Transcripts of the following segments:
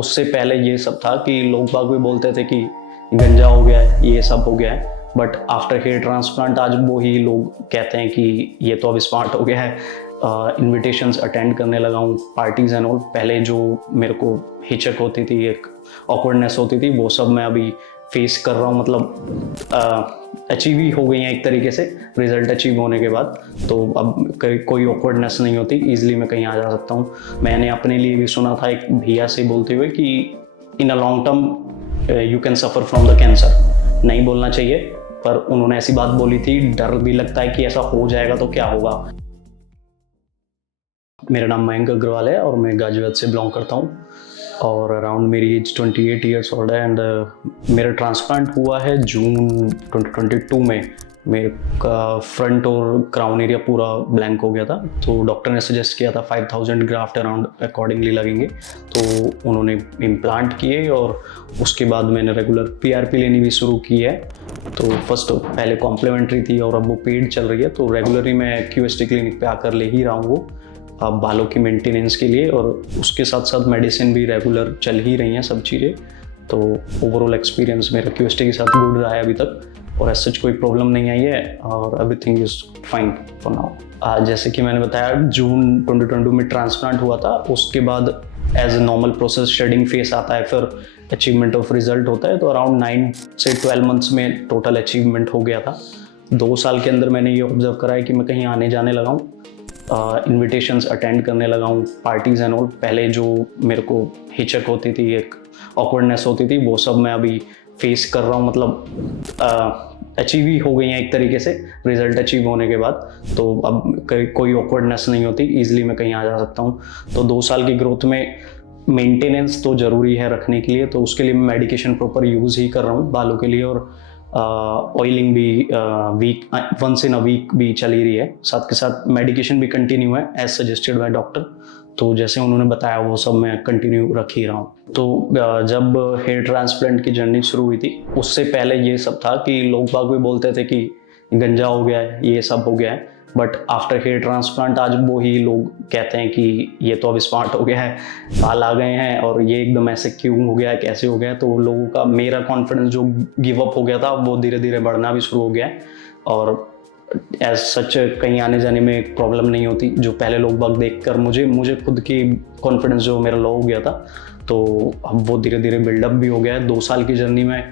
उससे पहले ये सब था कि लोग बाग भी बोलते थे कि गंजा हो गया है, ये सब हो गया है। बट आफ्टर हेयर ट्रांसप्लांट आज वो ही लोग कहते हैं कि ये तो अब स्मार्ट हो गया है। इनविटेशंस अटेंड करने लगा हूँ, पार्टीज़ एंड ऑल। पहले जो मेरे को हिचक होती थी, एक ऑकवर्डनेस होती थी, वो सब मैं अभी फेस कर रहा हूँ। मतलब अचीव ही हो गई हैं एक तरीके से, रिजल्ट अचीव होने के बाद। तो अब कोई ऑकवर्डनेस नहीं होती, ईजिली मैं कहीं आ जा सकता हूँ। मैंने अपने लिए भी सुना था एक भैया से बोलते हुए कि in a long term you can suffer from the cancer. नहीं बोलना चाहिए, पर उन्होंने ऐसी बात बोली थी। डर भी लगता है कि ऐसा हो जाएगा तो क्या होगा। मेरा नाम मयंक अग्रवाल है और मैं गाजियाबाद से बिलोंग करता हूँ और अराउंड मेरी एज 28 ईयर्स ओल्ड है। एंड मेरा ट्रांसप्लांट हुआ है जून 2022 में। मेरे का फ्रंट और क्राउन एरिया पूरा ब्लैंक हो गया था, तो डॉक्टर ने सजेस्ट किया था 5000 ग्राफ्ट अराउंड अकॉर्डिंगली लगेंगे। तो उन्होंने इम्प्लांट किए और उसके बाद मैंने रेगुलर PRP लेनी भी शुरू की है। तो फर्स्ट पहले कॉम्प्लीमेंट्री थी और अब वो पेड चल रही है। तो रेगुलरली मैं QST क्लिनिक पे आकर ले ही रहा हूँ वो बालों की मेंटेनेंस के लिए, और उसके साथ साथ मेडिसिन भी रेगुलर चल ही रही हैं सब चीज़ें। तो ओवरऑल एक्सपीरियंस मेरा QST के साथ गुड रहा है अभी तक, और ऐसा कोई प्रॉब्लम नहीं आई है और everything is fine for now. जैसे कि मैंने बताया, जून 2022 में ट्रांसप्लांट हुआ था। उसके बाद as a normal process shedding phase आता है, फिर अचीवमेंट ऑफ रिजल्ट होता है। तो अराउंड 9 से 12 मंथ्स में टोटल अचीवमेंट हो गया था। 2 साल के अंदर मैंने ये ऑब्जर्व करा है कि मैं कहीं आने जाने लगा हूँ, इनविटेशंस अटेंड करने लगा हूँ, पार्टीज़ एंड ऑल। पहले जो मेरे को हिचक होती थी, एक ऑकवर्डनेस होती थी, वो सब मैं अभी फेस कर रहा हूँ। मतलब अचीव ही हो गई हैं एक तरीके से, रिजल्ट अचीव होने के बाद। तो अब कोई ऑकवर्डनेस नहीं होती, ईजिली मैं कहीं आ जा सकता हूँ। तो 2 साल की ग्रोथ में मेंटेनेंस तो ज़रूरी है रखने के लिए, तो उसके लिए मैं मेडिकेशन प्रॉपर यूज़ ही कर रहा हूँ बालों के लिए। और ऑयलिंग भी वंस इन अ वीक भी चल ही रही है। साथ के साथ मेडिकेशन भी कंटिन्यू है एज सजेस्टेड बाय डॉक्टर। तो जैसे उन्होंने बताया वो सब मैं कंटिन्यू रख ही रहा हूँ। तो जब हेयर ट्रांसप्लांट की जर्नी शुरू हुई थी, उससे पहले ये सब था कि लोग बाग भी बोलते थे कि गंजा हो गया है, ये सब हो गया है। बट आफ्टर हेयर ट्रांसप्लांट आज वो ही लोग कहते हैं कि ये तो अब स्मार्ट हो गया है, बाल आ गए हैं, और ये एकदम ऐसे क्यों हो गया है, कैसे हो गया है। तो लोगों का, मेरा कॉन्फिडेंस जो गिव अप हो गया था, वो धीरे धीरे बढ़ना भी शुरू हो गया है। और एज सच कहीं आने जाने में एक प्रॉब्लम नहीं होती। जो पहले लोग बाग देख कर मुझे खुद की कॉन्फिडेंस जो मेरा लो हो गया था, तो अब वो धीरे धीरे बिल्डअप भी हो गया है 2 साल की जर्नी में।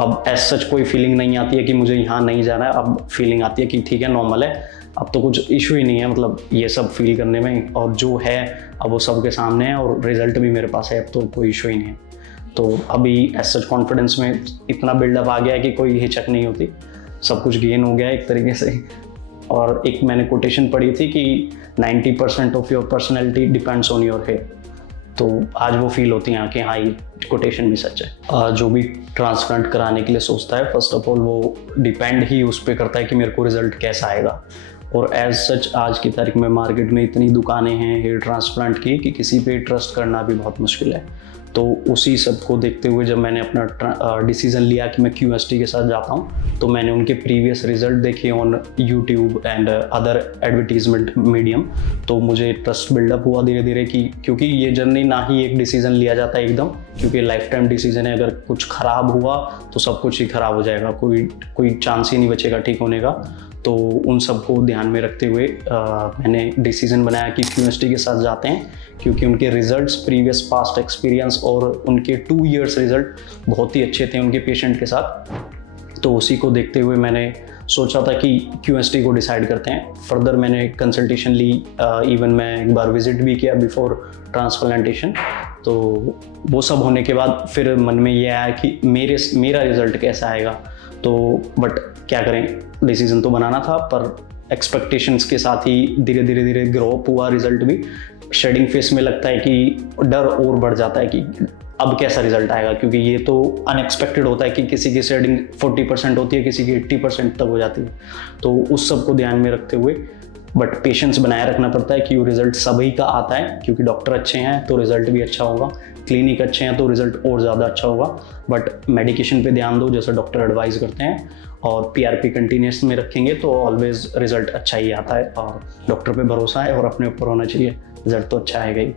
अब एज सच कोई फीलिंग नहीं आती है कि मुझे यहाँ नहीं जाना है। अब फीलिंग आती है कि ठीक है, नॉर्मल है, अब तो कुछ इशू ही नहीं है, मतलब ये सब फील करने में। और जो है अब वो सबके सामने है और रिजल्ट भी मेरे पास है, अब तो कोई इशू ही नहीं है। तो अभी एज सच कॉन्फिडेंस में इतना बिल्डअप आ गया है कि कोई हिचक नहीं होती, सब कुछ गेन हो गया है एक तरीके से। और एक मैंने कोटेशन पढ़ी थी कि 90% of your personality depends on your hair. तो आज वो फील होती है कि हाँ, ये कोटेशन भी सच है। जो भी ट्रांसप्लांट कराने के लिए सोचता है, फर्स्ट ऑफ ऑल वो डिपेंड ही उस पर करता है कि मेरे को रिजल्ट कैसा आएगा। और एज सच आज की तारीख में मार्केट में इतनी दुकानें हैं हेयर ट्रांसप्लांट की कि किसी पे ट्रस्ट करना भी बहुत मुश्किल है। तो उसी सब को देखते हुए जब मैंने अपना डिसीज़न लिया कि मैं QST के साथ जाता हूँ, तो मैंने उनके प्रीवियस रिजल्ट देखे on YouTube and other advertisement medium. तो मुझे ट्रस्ट बिल्डअप हुआ धीरे धीरे कि क्योंकि ये जर्नी ना ही एक डिसीज़न लिया जाता है एकदम, क्योंकि लाइफ टाइम डिसीजन है। अगर कुछ ख़राब हुआ तो सब कुछ ही ख़राब हो जाएगा, कोई चांस ही नहीं बचेगा ठीक होने का। तो उन सब को ध्यान में रखते हुए मैंने डिसीज़न बनाया कि QST के साथ जाते हैं, क्योंकि उनके रिजल्ट्स, प्रीवियस पास्ट एक्सपीरियंस और उनके 2 इयर्स रिजल्ट बहुत ही अच्छे थे उनके पेशेंट के साथ। तो उसी को देखते हुए मैंने सोचा था कि QST को डिसाइड करते हैं। फर्दर मैंने कंसल्टेशन ली, इवन मैं एक बार विजिट भी किया बिफोर ट्रांसप्लांटेशन। तो वो सब होने के बाद फिर मन में ये आया कि मेरा रिज़ल्ट कैसा आएगा। तो बट क्या करें, डिसीज़न तो बनाना था, पर एक्सपेक्टेशंस के साथ ही धीरे धीरे ग्रो अप हुआ रिज़ल्ट भी। शेडिंग फेस में लगता है कि डर और बढ़ जाता है कि अब कैसा रिजल्ट आएगा, क्योंकि ये तो अनएक्सपेक्टेड होता है कि किसी की शेडिंग 40% होती है, किसी की 80% तक हो जाती है। तो उस सब को ध्यान में रखते हुए बट पेशेंस बनाए रखना पड़ता है कि वो रिजल्ट सभी का आता है, क्योंकि डॉक्टर अच्छे हैं तो रिजल्ट भी अच्छा होगा, क्लिनिक अच्छे हैं तो रिजल्ट और ज़्यादा अच्छा होगा। बट मेडिकेशन पे ध्यान दो जैसा डॉक्टर एडवाइस करते हैं, और PRP कंटिन्यूस में रखेंगे तो ऑलवेज रिजल्ट अच्छा ही आता है। और डॉक्टर पे भरोसा है और अपने ऊपर होना चाहिए, रिजल्ट तो अच्छा आएगा ही।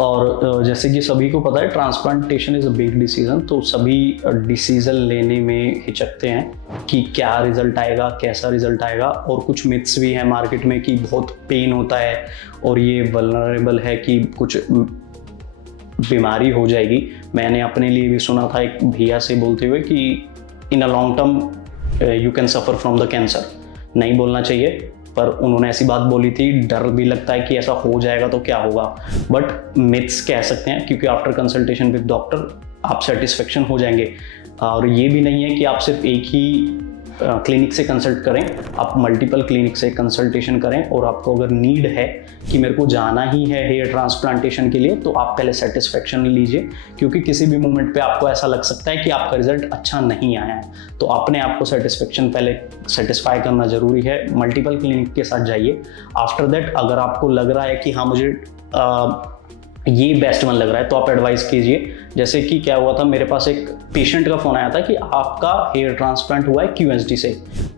और जैसे कि सभी को पता है transplantation is a big decision, तो सभी डिसीजन लेने में हिचकते हैं कि क्या रिजल्ट आएगा, कैसा रिजल्ट आएगा। और कुछ मिथ्स भी हैं मार्केट में कि बहुत पेन होता है और ये वल्नरेबल है कि कुछ बीमारी हो जाएगी। मैंने अपने लिए भी सुना था एक भैया से बोलते हुए कि in a long term you can suffer from the cancer. नहीं बोलना चाहिए, पर उन्होंने ऐसी बात बोली थी, डर भी लगता है कि ऐसा हो जाएगा तो क्या होगा, बट मिथ्स कह सकते हैं, क्योंकि आफ्टर कंसल्टेशन विद डॉक्टर आप सेटिस्फेक्शन हो जाएंगे। और ये भी नहीं है कि आप सिर्फ एक ही क्लिनिक से कंसल्ट करें, आप मल्टीपल क्लिनिक से कंसल्टेशन करें। और आपको अगर नीड है कि मेरे को जाना ही है हेयर ट्रांसप्लांटेशन के लिए, तो आप पहले सेटिस्फेक्शन लीजिए, क्योंकि किसी भी मोमेंट पे आपको ऐसा लग सकता है कि आपका रिजल्ट अच्छा नहीं आया है। तो अपने आप को सेटिस्फेक्शन पहले सेटिस्फाई करना ज़रूरी है। मल्टीपल क्लिनिक के साथ जाइए। आफ्टर दैट अगर आपको लग रहा है कि हाँ मुझे ये बेस्ट वन लग रहा है, तो आप एडवाइस कीजिए। जैसे कि क्या हुआ था, मेरे पास एक पेशेंट का फ़ोन आया था कि आपका हेयर ट्रांसप्लांट हुआ है QSD से।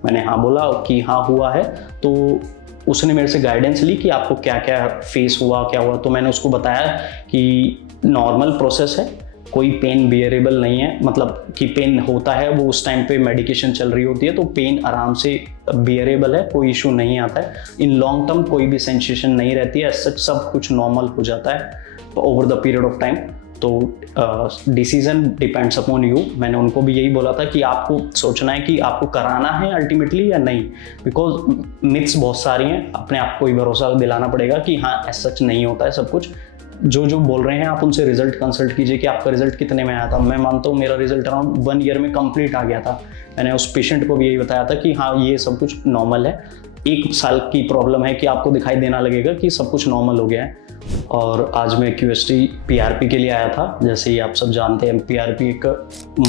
मैंने हाँ बोला कि हाँ हुआ है। तो उसने मेरे से गाइडेंस ली कि आपको क्या क्या फेस हुआ, क्या हुआ। तो मैंने उसको बताया कि नॉर्मल प्रोसेस है, कोई पेन बियरेबल नहीं है, मतलब कि पेन होता है, वो उस टाइम पे मेडिकेशन चल रही होती है, तो पेन आराम से बियरेबल है, कोई इशू नहीं आता है। इन लॉन्ग टर्म कोई भी सेंसेशन नहीं रहती है, सच सब कुछ नॉर्मल हो जाता है over the period of time. तो डिसीजन डिपेंड्स अपॉन यू। मैंने उनको भी यही बोला था कि आपको सोचना है कि आपको कराना है अल्टीमेटली या नहीं, बिकॉज मिथ्स बहुत सारी हैं। अपने आप को ही भरोसा दिलाना पड़ेगा कि हाँ ऐसा सच नहीं होता है सब कुछ। जो बोल रहे हैं आप उनसे रिजल्ट कंसल्ट कीजिए कि आपका रिजल्ट कितने में आया था। मैं मानता हूँ मेरा रिजल्ट अराउंड 1 ईयर में कंप्लीट आ गया था। मैंने उस पेशेंट को भी यही बताया था कि हाँ ये सब कुछ नॉर्मल है, 1 साल की प्रॉब्लम है कि आपको दिखाई देना लगेगा कि सब कुछ नॉर्मल हो गया है। और आज मैं QST PRP के लिए आया था। जैसे ही आप सब जानते हैं, PRP एक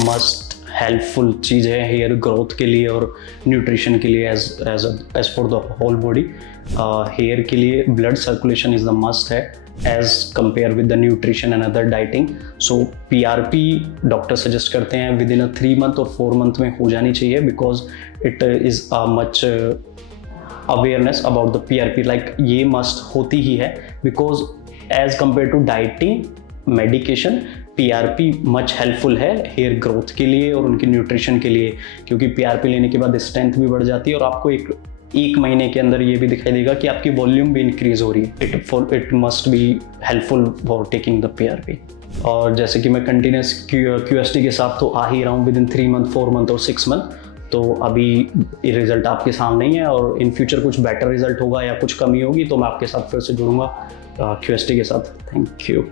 मस्ट हेल्पफुल चीज़ है हेयर ग्रोथ के लिए और न्यूट्रिशन के लिए as for the whole body. Hair के लिए blood circulation is the must है as compare with the nutrition and other dieting. So PRP doctor suggest करते हैं विद इन 3 मंथ और 4 मंथ में हो जानी चाहिए, because it is a much awareness about the PRP। Like ये must होती ही है, because as compare to dieting medication PRP much helpful है हेयर ग्रोथ के लिए और उनकी न्यूट्रिशन के लिए, क्योंकि PRP लेने के बाद स्ट्रेंथ भी बढ़ जाती है और आपको एक महीने के अंदर ये भी दिखाई देगा कि आपकी वॉल्यूम भी इंक्रीज हो रही है। It must be helpful for taking the PRP। और जैसे कि मैं कंटिन्यूस QST के साथ तो आ ही रहा हूँ विद इन 3 मंथ, 4 मंथ और 6 मंथ। तो अभी ये रिजल्ट आपके सामने ही है, और इन फ्यूचर कुछ बेटर रिजल्ट होगा या कुछ कमी होगी तो मैं आपके साथ फिर से जुड़ूंगा QST के साथ। Thank you.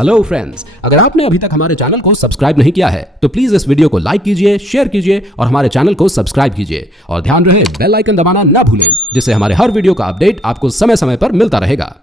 हेलो फ्रेंड्स, अगर आपने अभी तक हमारे चैनल को सब्सक्राइब नहीं किया है तो प्लीज इस वीडियो को लाइक कीजिए, शेयर कीजिए और हमारे चैनल को सब्सक्राइब कीजिए और ध्यान रहे बेल आइकन दबाना ना भूलें, जिससे हमारे हर वीडियो का अपडेट आपको समय समय पर मिलता रहेगा।